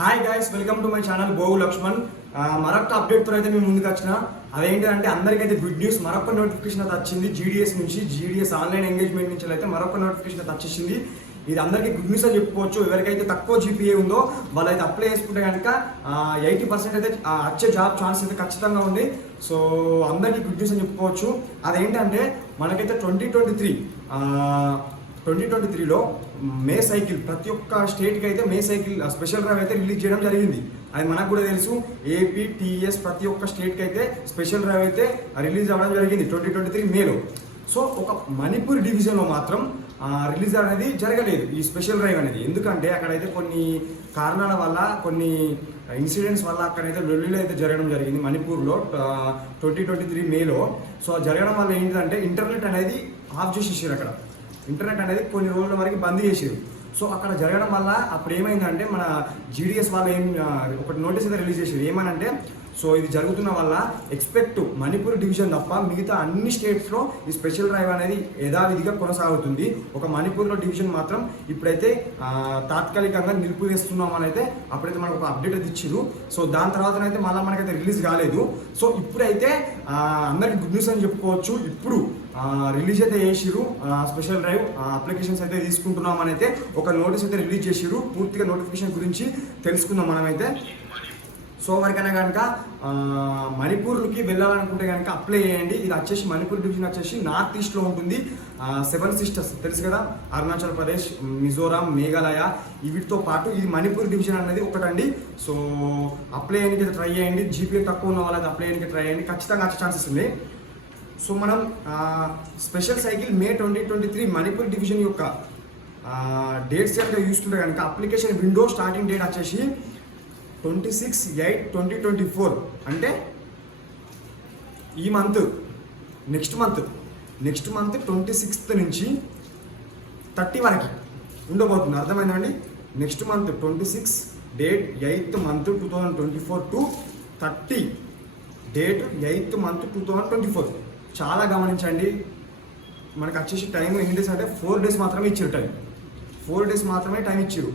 Hi guys, welcome to my channel Bogu Laxman. మరొక అప్డేట్తో అయితే మేము ముందుకు వచ్చిన. అదేంటంటే అందరికైతే గుడ్ న్యూస్, మరొక నోటిఫికేషన్ అయితే వచ్చింది జీడిఎస్ నుంచి. జీడిఎస్ ఆన్లైన్ ఎంగేజ్మెంట్ నుంచి అయితే మరొక నోటిఫికేషన్ అయితే వచ్చేసింది. ఇది అందరికీ గుడ్ న్యూస్ అని చెప్పుకోవచ్చు. ఎవరికైతే తక్కువ జీపీఏ ఉందో వాళ్ళైతే అప్లై చేసుకుంటే కనుక 80% అయితే వచ్చే జాబ్ ఛాన్స్ అయితే ఖచ్చితంగా ఉంది. సో అందరికీ గుడ్ న్యూస్ అని చెప్పుకోవచ్చు. అదేంటంటే మనకైతే 2023లో మే సైకిల్ ప్రతి ఒక్క స్టేట్కి అయితే మే సైకిల్ స్పెషల్ డ్రైవ్ అయితే రిలీజ్ చేయడం జరిగింది. అది మనకు కూడా తెలుసు. ఏపీ, టీఎస్ ప్రతి ఒక్క స్టేట్కి అయితే స్పెషల్ డ్రైవ్ అయితే రిలీజ్ అవ్వడం జరిగింది 2023 మేలో. సో ఒక మణిపూర్ డివిజన్లో మాత్రం రిలీజ్ అనేది జరగలేదు ఈ స్పెషల్ డ్రైవ్ అనేది. ఎందుకంటే అక్కడైతే కొన్ని కారణాల వల్ల, కొన్ని ఇన్సిడెంట్స్ వల్ల అక్కడైతే లొల్లిలో అయితే జరగడం జరిగింది మణిపూర్లో 2023 మేలో. సో జరగడం వల్ల ఏంటంటే ఇంటర్నెట్ అనేది ఆఫ్ చేసేసారు. అక్కడ ఇంటర్నెట్ అనేది కొన్ని రోజుల వరకు బంద్ చేసారు. సో అక్కడ జరగడం వల్ల అప్పుడు ఏమైందంటే మన జీడిఎస్ వాళ్ళు ఒకటి నోటీస్ అయితే రిలీజ్ చేసారు. ఏమనంటే, సో ఇది జరుగుతున్న వల్ల ఎక్స్పెక్ట్ మణిపూర్ డివిజన్ తప్ప మిగతా అన్ని స్టేట్స్లో ఈ స్పెషల్ డ్రైవ్ అనేది యథావిధిగా కొనసాగుతుంది. ఒక మణిపూర్లో డివిజన్ మాత్రం ఇప్పుడైతే తాత్కాలికంగా నిలిపివేస్తున్నామని అయితే అప్పుడైతే మనకు ఒక అప్డేట్ అయితే ఇచ్చారు. సో దాని తర్వాతనైతే మళ్ళీ మనకైతే రిలీజ్ కాలేదు. సో ఇప్పుడైతే అందరికి గుడ్ న్యూస్ అని చెప్పుకోవచ్చు. ఇప్పుడు రిలీజ్ అయితే చేసిరు స్పెషల్ డ్రైవ్ అప్లికేషన్స్ అయితే తీసుకుంటున్నామని అయితే ఒక నోటీస్ అయితే రిలీజ్ చేసిరు. పూర్తిగా నోటిఫికేషన్ గురించి తెలుసుకుందాం మనమైతే. సో ఎవరికైనా కనుక మణిపూర్కి వెళ్ళాలనుకుంటే కనుక అప్లై చేయండి. ఇది వచ్చేసి మణిపూర్ డివిజన్ వచ్చేసి నార్త్ ఈస్ట్లో ఉంటుంది. 7 సిస్టర్స్ తెలుసు కదా, అరుణాచల్ ప్రదేశ్, మిజోరాం, మేఘాలయ వీటితో పాటు ఇది మణిపూర్ డివిజన్ అనేది ఒకటండి. సో అప్లై చేయడానికి ట్రై చేయండి. జీపీఏ తక్కువ ఉన్న వాళ్ళకి అప్లై చేయడానికి ట్రై చేయండి. ఖచ్చితంగా వచ్చే ఛాన్సెస్ ఉంది. సో మనం స్పెషల్ సైకిల్ మే 2023 మణిపూర్ డివిజన్ యొక్క డేట్స్ కనుక చూస్తుంటే కనుక అప్లికేషన్ విండో స్టార్టింగ్ డేట్ వచ్చేసి 26/8/2024 అంటే ఈ మంత్ నెక్స్ట్ మంత్ 26th నుంచి 30 వరకు ఉండబోతుంది. అర్థమైందండి? Next month 26 date 8th month 2024 to 30 date 8th month 2024. చాలా గమనించండి. మనకు వచ్చేసి టైం ఎన్ని డేస్ అంటే 4 days మాత్రమే ఇచ్చారు. 4 days మాత్రమే టైం ఇచ్చారు.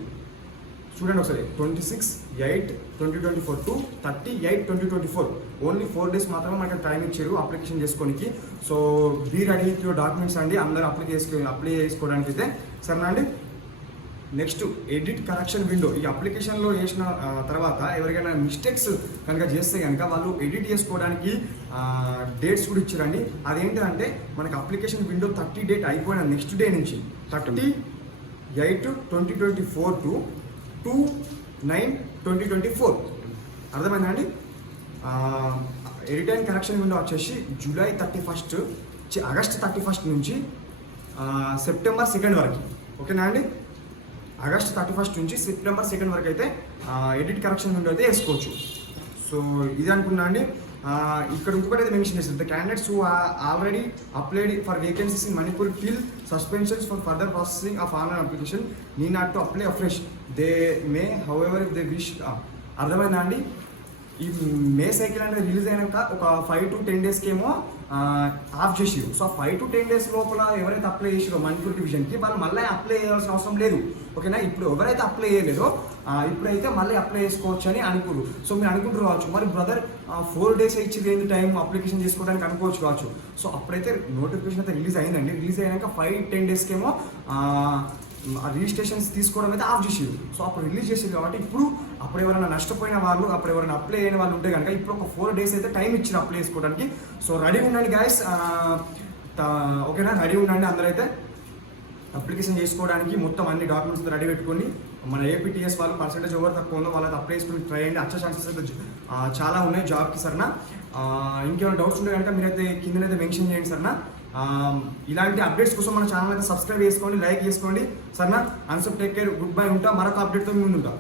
చూడండి ఒకసారి, 26/8/2024 టు 30/8/2024 ఓన్లీ 4 days మాత్రమే మనకి టైం ఇచ్చారు అప్లికేషన్ చేసుకోనికి. So be ready with your documents అండి. అందరూ అప్లై చేసుకోవడానికి అయితే సరేనా అండి. Next edit correction window. ఈ అప్లికేషన్లో వేసిన తర్వాత ఎవరికైనా మిస్టేక్స్ కనుక చేస్తే కనుక వాళ్ళు ఎడిట్ చేసుకోవడానికి డేట్స్ కూడా ఇచ్చారండి. అదేంటంటే మనకి అప్లికేషన్ విండో 30 డేట్ అయిపోయిన నెక్స్ట్ డే నుంచి 30/8/2024 టు 2/9/2024. అర్థమైందా అండి? ఎడిట్ అండ్ కరెక్షన్ విండో వచ్చేసి ఆగస్ట్ 31 నుంచి సెప్టెంబర్ 2 వరకు. ఓకేనా అండి? ఆగస్ట్ 31 నుంచి సెప్టెంబర్ 2 వరకు అయితే ఎడిట్ కరెక్షన్ విండో అయితే వేసుకోవచ్చు. సో ఇది అనుకున్నా అండి. ఇక్కడ ఇంకొకటి అయితే మెన్షన్ చేస్తారు, the candidates who already applied for vacancies in Manipur till suspensions for further processing of online application need not to apply afresh they may however if they wish. అర్థమైందా అండి? ఈ మే సైకిల్ అనేది రిలీజ్ అయినాక ఒక 5 to 10 daysకి ఏమో of చేసిరు. So 5 to 10 days లోపల ఎవరైతే అప్లై చేసిరో మణిపూర్ డివిజన్కి వాళ్ళు మళ్ళీ అప్లై చేయాల్సిన అవసరం లేదు. ఓకేనా? ఇప్పుడు ఎవరైతే అప్లై చేయలేదో ఇప్పుడైతే మళ్ళీ అప్లై చేసుకోవచ్చు అని అనుకోరు. సో మీరు అనుకుంటారు కావచ్చు, మరి బ్రదర్ 4 days ఇచ్చింది ఏంటి టైం అప్లికేషన్ చేసుకోవడానికి అనుకోవచ్చు కావచ్చు. సో అప్పుడైతే నోటిఫికేషన్ అయితే రిలీజ్ అయిందండి. రిలీజ్ అయినాక 5-10 daysకి ఏమో రిజిస్ట్రేషన్స్ తీసుకోవడం అయితే ఆఫ్ చేసేది. సో అప్పుడు రిలీజ్ చేసేది కాబట్టి అప్పుడు ఎవరైనా నష్టపోయిన వాళ్ళు, అప్పుడు ఎవరైనా అప్లై అయిన వాళ్ళు ఉంటే కనుక ఇప్పుడు ఒక 4 days అయితే టైం ఇచ్చారు అప్లై చేసుకోవడానికి. సో రెడీ ఉండండి గాయస్. ఓకేనా? రెడీ ఉండండి అందరూ అయితే అప్లికేషన్ చేసుకోవడానికి. మొత్తం అన్ని డాక్యుమెంట్స్ రెడీ పెట్టుకొని మన ఏపీటీఎస్ వాళ్ళు పర్సెంటేజ్ ఎవరు తక్కువ ఉందో వాళ్ళకి అప్లై చేసుకుని ట్రై చేయండి. వచ్చే ఛాన్సెస్ అయితే చాలా ఉన్నాయి జాబ్కి. సరేనా? ఇంకేమైనా డౌట్స్ ఉంటే కనుక మీరైతే కిందనైతే మెన్షన్ చేయండి. సరేనా? ఇలాంటి అప్డేట్స్ కోసం మన ఛానల్ అయితే సబ్స్క్రైబ్ చేసుకోండి, లైక్ చేసుకోండి. సరేనా? అన్సప్ టేక్ కేర్, గుడ్ బై. ఉంటా. మరొక అప్డేట్తో ముందు ఉంటా.